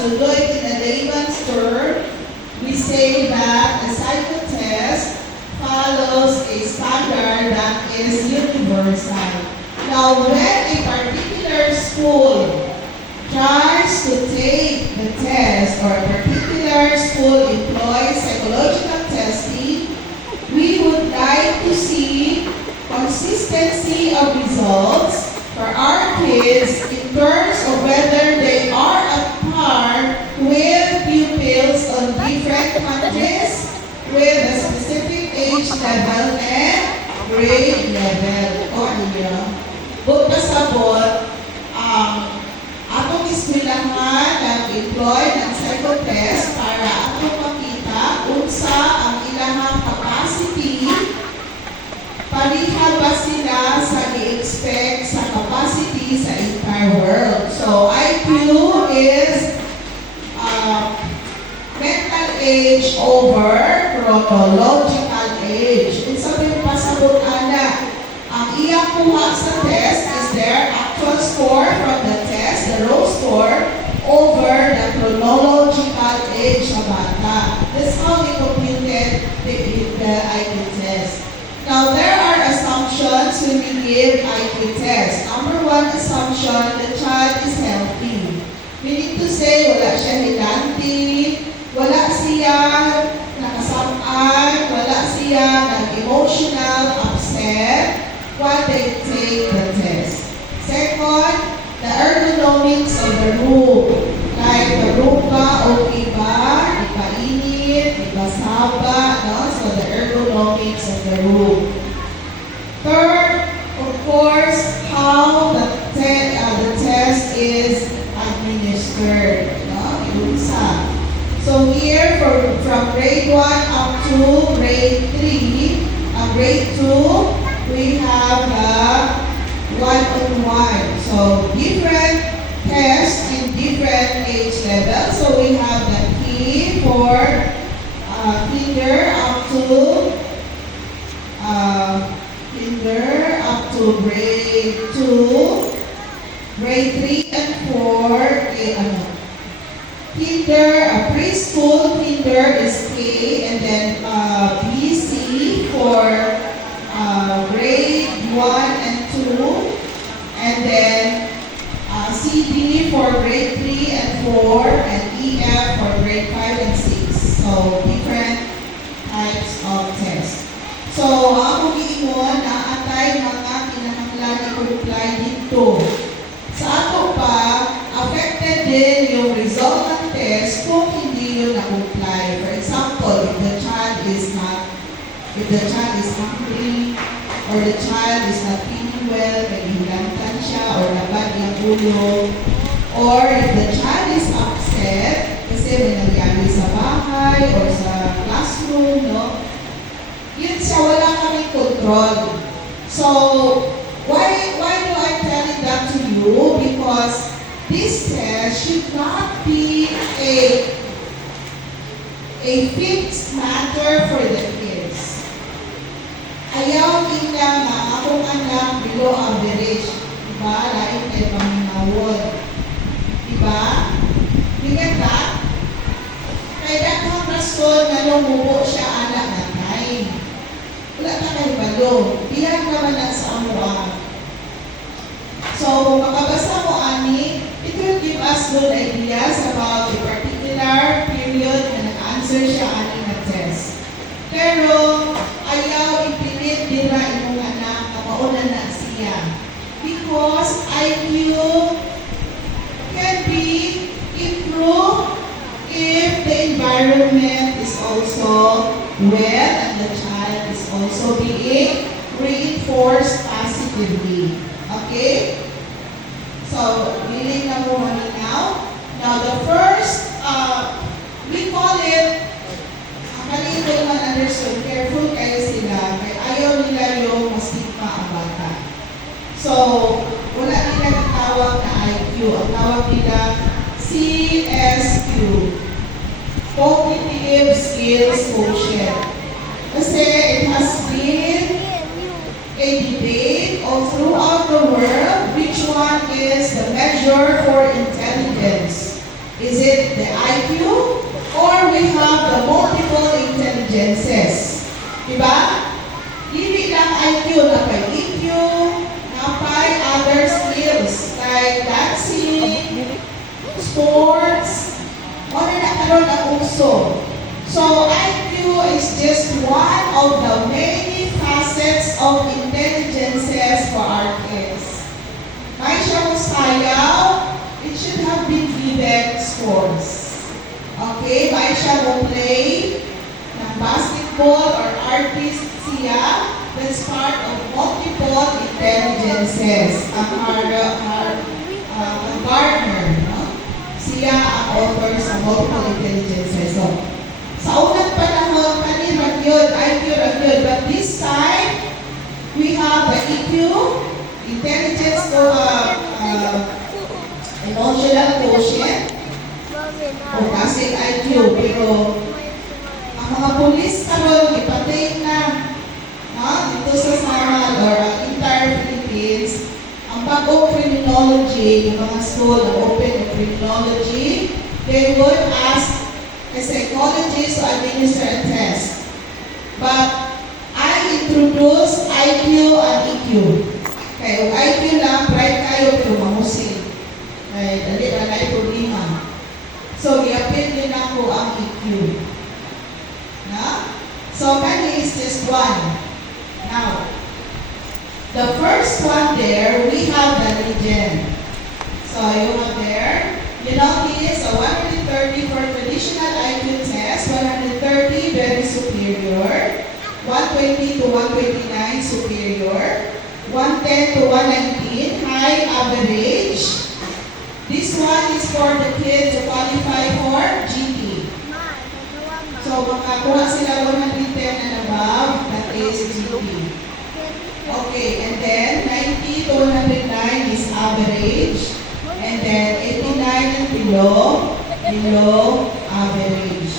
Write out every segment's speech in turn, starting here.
to do it in a layman's term, we say that a psychotest follows a standard that is universal. Now, when a particular school tries to take the test or a particular school employs psychological testing, we would like to see consistency of results for our kids in terms of whether they are at par with pupils on different countries with a specific age level and grade level. O niyo, but pasabot, atong eskwelahan nag-employ ng psychotest para atong makita unsa ang ilahang capacity, pariha ba sila sa i-expect sa capacity sa entire world. So IQ is mental age over chronological age. Unsa ba yung pasabot ana? Ang iyang kuha sa test is their actual score from the test, the raw score, over the chronological age ng bata. That's how they computed the IQ test. Now, there are assumptions when we give IQ test. Number one assumption, the child is healthy. Meaning to say, wala siya hilanti, wala siya nakasamaan, wala siya nag-emotional upset when they take the test. Second, the ergonomics of the room. Like the room ba, okay ba, di ba init, di ba saba, no? So the ergonomics of the room. Third, of course, how the test is administered. No? So here, from grade 1 up to grade 3, grade 2, we have the one-on-one. So different tests in different age levels. So we have the key for kinder up to grade 2, grade 3 and 4, preschool kinder is K, and then BC for grade 1 and 2, and then CD for grade 3 and 4, and EF for grade 5 and 6. So, different types of tests. So, ako giingon na atay mga kinahanglan i-comply dito. Sa ato pa, affected din yung result ng test kung hindi yun na-comply. For example, if the child is hungry, or the child is not feeling well, nagihilantan siya, or nabad yung ulo, or if the child is upset, kasi may nangyari sa bahay, or sa classroom, no? Yun siya, wala kaming control. So, why do I tell that to you? Because this test should not be a fixed matter for the kids. Ayaw nila nga akong anak below average. Diba? Lain kayo paminawod. Diba? You get that? Kaya dakang rason na lumubo siya anak na time. Wala na kayo balo. Bilang naman na sa amuang. So, kung makabasa mo ani, it will give us good ideas about a particular period na naka-answer siya ani na test. Pero, ayaw ipilit nila imong anak na mauna na siya. Because IQ can be improved if the environment is also well and the child is also being reinforced positively. Okay? So, willing na mo now. Now, the first, we call it, kalito man understood, careful kayo sila, kaya ayaw nila yung mastigma ang bata. So, wala nila tawag na IQ. Ang tawag nila CSQ. Cognitive Skills Quotient. Kasi it has been a debate all throughout the world which one is the measure for intelligence. Is the IQ, or we have the multiple intelligences. Diba? Hindi lang IQ, napay EQ, napay other skills like dancing, sports, o na nakaroon ang uso. So, IQ is just one of the many facets of intelligences for our kids. May siyang sayaw, it should have been given scores. Okay, may siya mo play ng basketball or artist siya, that's part of multiple intelligences. Ang Gardner, no? Siya ang author sa multiple intelligences. So, sa unang panahon, kanina yun, IQ yun. But this time, we have the EQ, intelligence to emotional quotient, o kasi IQ. Pero, ang mga pulis karon ipatake na, dito sa Samad or entire Philippines, ang pag-o criminology, yung mga school na open criminology, they would ask a psychologist to administer a test. But I introduced IQ and EQ. Kaya yung IQ lang, bright kayo pero mahusing. Kaya dali na na problema. So, i-appeal din ako ang EQ. Na? So, kani is just one. Now, the first one there, we have the region. So, you have there, you notice a 130 for traditional IQ test, 130 very superior, 120 to 129 superior, 110 to 119 high average. This one is for the kids to qualify for GT. So, makakuha sila 110 and above, that is GT. Okay, and then 90 to 109 is average. And then 89 and below average.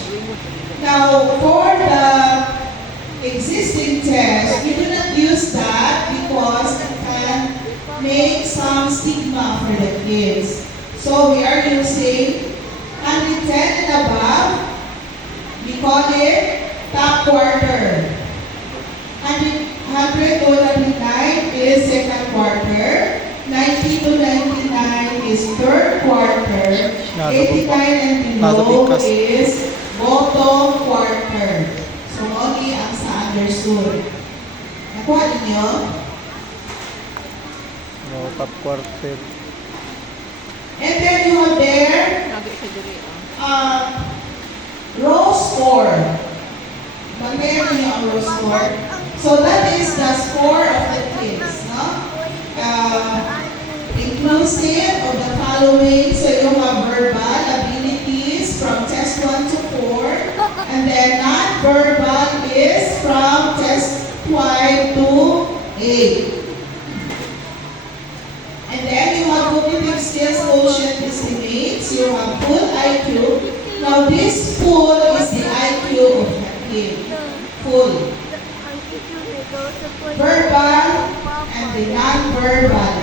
Now, for the existing test, we do not use that because it can make some stigma for the kids. So we are using 110 and above. We call it top quarter. 100 to 109 is second quarter. 90 to 99 is third quarter. 89 and below is bottom quarter. So, only ang sa understood. Nakuha ninyo? No, top quarter. And then you have there raw score. Compare niyo ang raw score. So, that is the score of the kids. No? Inclusive of the following. So, you have verbal abilities from test 1 to 4. And then non-verbal is from test 5 to 8. And then you have cognitive skills quotient estimates. You have full IQ. Now this full is the IQ of the kid. Full. Verbal and the non-verbal.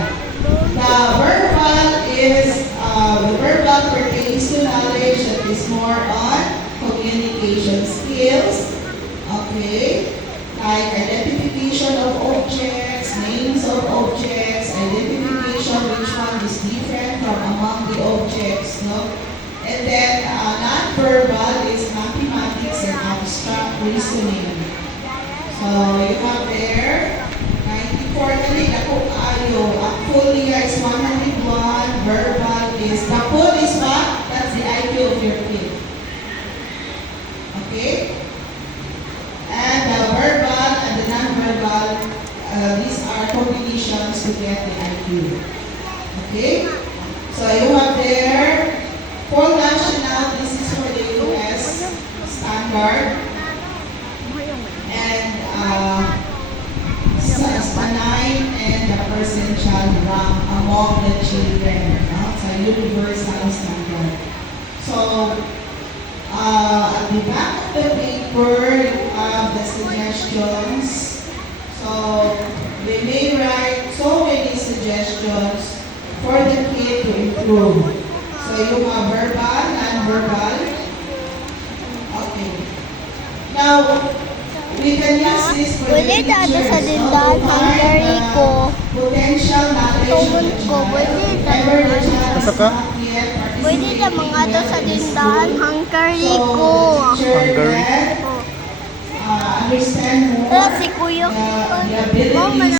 The verbal is the verbal pertains to knowledge that is more on communication skills. Okay. Like identification of objects, names of objects, identification which one is different from among the objects, no? And then non-verbal is mathematics and abstract reasoning. So you have there 94 dali na kung ayo. Actually is 101, verbal is the full is what? That's the IQ of your kid. Okay? And the verbal and the non-verbal, these are combinations to get the IQ. Okay? So you have there, for national, this is for the US standard. And sanay and the percentile rank among the children. Sa universal standard. So, at the back of the paper, you have the suggestions. So, they may write so many suggestions for the kid to improve. So, you have verbal, non-verbal, we can use this for Pwede the dada future. sa So, dindahan, to find hungary the ko. potential knowledge of Tugon the ko, pwede child. dada. Ever the child Asa is ka? not yet Pwede na participating mga to well sa in the dindahan, school. hungary So, ko. the teacher Hungary? can Oh. understand more Wala si kuya. the abilities